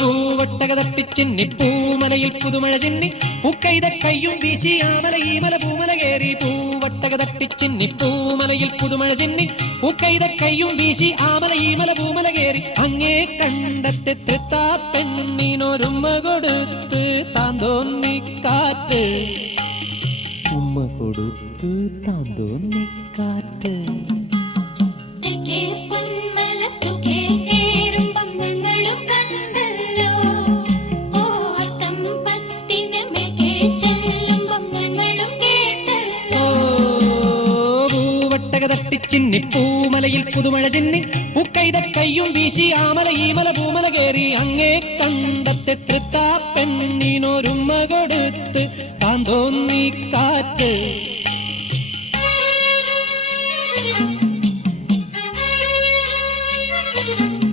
പൂവട്ടക തട്ടിച്ചിന്നി പൂമലയിൽ പുതുമഴ ചിന്നി പൂക്കൈത കയ്യും വീശി ആമല ഈ മല പൂമല കേറി. പൂവട്ടക തട്ടിച്ചിന്നി പൂമലയിൽ പുതുമഴ ചിന്നി പൂക്കൈത കയ്യും വീശി ആമല ഈ മല പൂമല കേറി. അങ്ങേ കണ്ടത്തെ തൃത്താ പെണ്ണിനൊരുമ്മ കൊടുത്ത് താന്തോന്നി കാറ്റ്. ഉമ്മ കൊടുത്ത് താന്തോന്നി കാറ്റ്. തട്ടിച്ചിന്നി പൂമലയിൽ പുതുമഴ ചിന്നി പൂക്കൈത കയ്യും വീശി ആമല ഈ മല പൂമല കേറി. അങ്ങേ കണ്ടത്തെ തൃത്താ പെണ്ണിനൊരുമ്മ കൊടുത്ത് താന്തോന്നി കാറ്റ്.